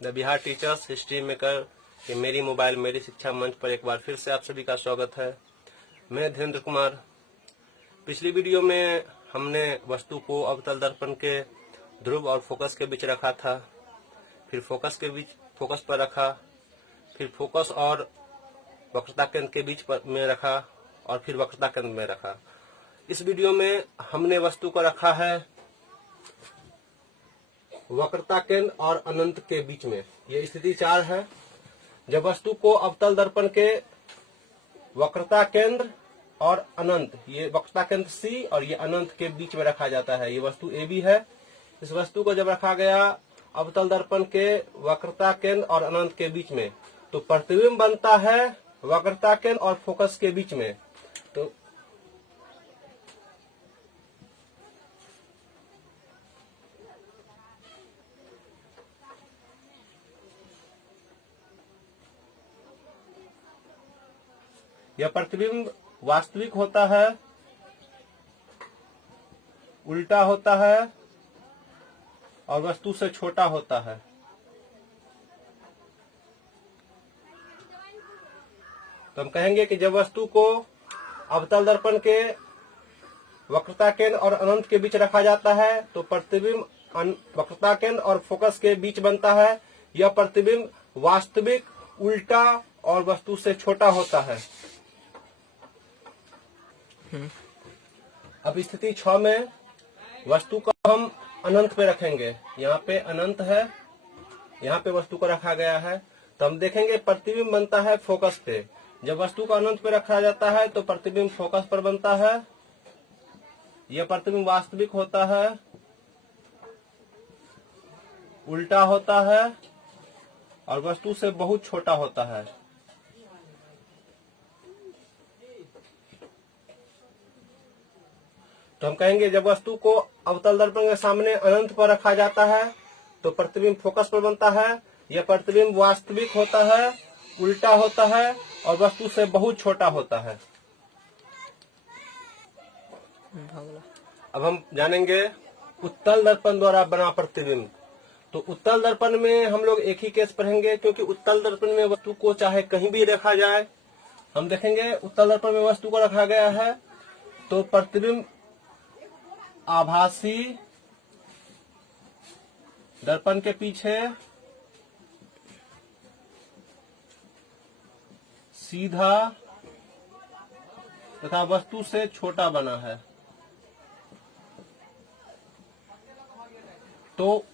The Bihar teachers history maker के मेरी mobile मेरी शिक्षा मंच पर एक बार फिर से आप सभी का स्वागत है। मैं धीरेन्द्र कुमार। पिछली वीडियो में हमने वस्तु को अवतल दर्पण के ध्रुव और फोकस के बीच रखा था, फिर फोकस पर रखा, फिर फोकस और वक्रता केंद्र के बीच में रखा और फिर वक्रता केंद्र में रखा। इस वीडियो में हमने वस्तु को रखा है वक्रता केंद्र और अनंत के बीच में। यह स्थिति 4 है। जब वस्तु को अवतल दर्पण के वक्रता केंद्र और अनंत, ये वक्रता केंद्र C और ये अनंत के बीच में रखा जाता है। ये वस्तु AB है। इस वस्तु को जब रखा गया अवतल दर्पण के वक्रता केंद्र और अनंत के बीच में, तो प्रतिबिंब बनता है वक्रता केंद्र और फोकस के बीच में। तो यह प्रतिबिंब वास्तविक होता है, उल्टा होता है और वस्तु से छोटा होता है। तो हम कहेंगे कि जब वस्तु को अवतल दर्पण के वक्रता केंद्र और अनंत के बीच रखा जाता है तो प्रतिबिंब वक्रता केंद्र और फोकस के बीच बनता है। यह प्रतिबिंब वास्तविक, उल्टा और वस्तु से छोटा होता है। अब स्थिति 6 में वस्तु को हम अनंत पे रखेंगे। यहाँ पे अनंत है, यहाँ पे वस्तु को रखा गया है। तो हम देखेंगे प्रतिबिंब बनता है फोकस पे। जब वस्तु को अनंत पे रखा जाता है तो प्रतिबिंब फोकस पर बनता है। यह प्रतिबिंब वास्तविक होता है, उल्टा होता है और वस्तु से बहुत छोटा होता है। तो हम कहेंगे जब वस्तु को अवतल दर्पण के सामने अनंत पर रखा जाता है तो प्रतिबिंब फोकस पर बनता है। यह प्रतिबिंब वास्तविक होता है, उल्टा होता है और वस्तु से बहुत छोटा होता है। अब हम जानेंगे उत्तल दर्पण द्वारा बना प्रतिबिंब। तो उत्तल दर्पण में हम लोग एक ही केस पढ़ेंगे, क्योंकि उत्तल दर्पण में वस्तु को चाहे कहीं भी रखा जाए। हम देखेंगे उत्तल दर्पण में वस्तु को रखा गया है तो प्रतिबिंब आभासी दर्पण के पीछे सीधा तथा वस्तु से छोटा बना है। तो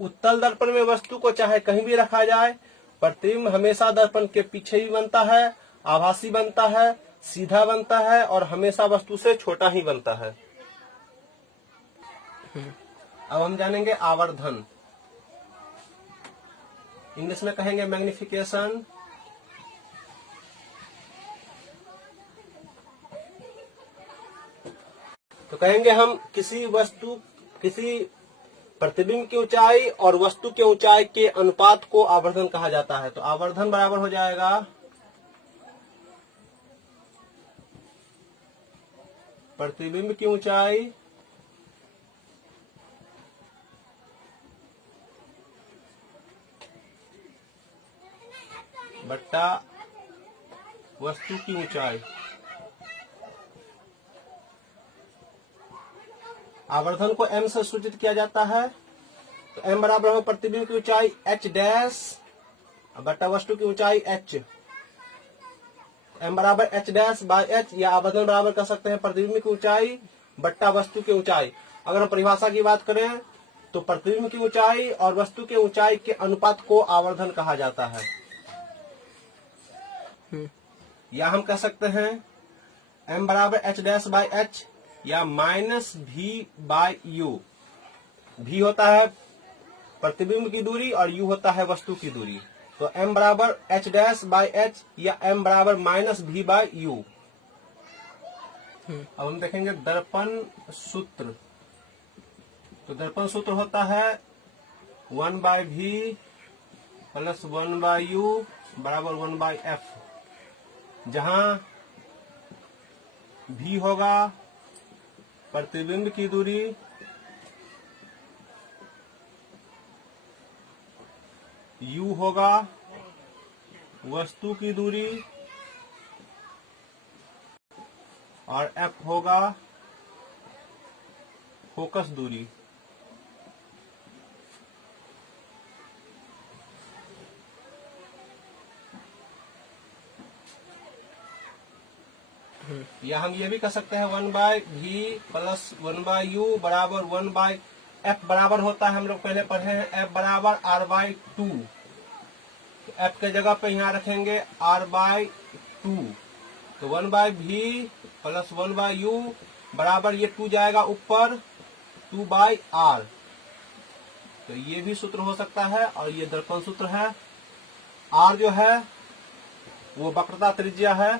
उत्तल दर्पण में वस्तु को चाहे कहीं भी रखा जाए, प्रतिबिंब हमेशा दर्पण के पीछे ही बनता है, आभासी बनता है, सीधा बनता है और हमेशा वस्तु से छोटा ही बनता है। अब हम जानेंगे आवर्धन। इंग्लिश में कहेंगे मैग्निफिकेशन। तो कहेंगे हम किसी प्रतिबिंब की ऊंचाई और वस्तु की ऊंचाई के अनुपात को आवर्धन कहा जाता है। तो आवर्धन बराबर हो जाएगा प्रतिबिंब की ऊंचाई बट्टा वस्तु की ऊंचाई। आवर्धन को m से सूचित किया जाता है। तो m बराबर हो प्रतिबिंब की ऊंचाई h डैश बट्टा वस्तु की ऊंचाई h। m बराबर h डैश बाय h, या आवर्धन बराबर कर सकते हैं प्रतिबिंब की ऊंचाई बट्टा वस्तु की ऊंचाई। अगर हम परिभाषा की बात करें तो प्रतिबिंब की ऊंचाई और वस्तु की ऊंचाई के अनुपात को आवर्धन कहा जाता है। या हम कह सकते हैं m बराबर h डैश बाय h या minus v by u। v होता है प्रतिबिंब की दूरी और u होता है वस्तु की दूरी। तो m बराबर h डैश बाय h या m बराबर माइनस v बाय u। अब हम देखेंगे दर्पण सूत्र। तो दर्पण सूत्र होता है 1 by v plus 1 by u बराबर 1 बाय f, जहां v होगा प्रतिबिंब की दूरी, U होगा वस्तु की दूरी और F होगा फोकस दूरी। या हम ये भी कर सकते हैं 1/v प्लस 1/u बराबर 1/f बराबर होता है, हम लोग पहले पढ़े हैं f बराबर r/2। तो f के जगह पे यहाँ रखेंगे r/2। तो 1/v प्लस 1/u बराबर ये 2 जाएगा ऊपर 2/r। तो ये भी सूत्र हो सकता है और ये दर्पण सूत्र है। r जो है वो वक्रता त्रिज्या है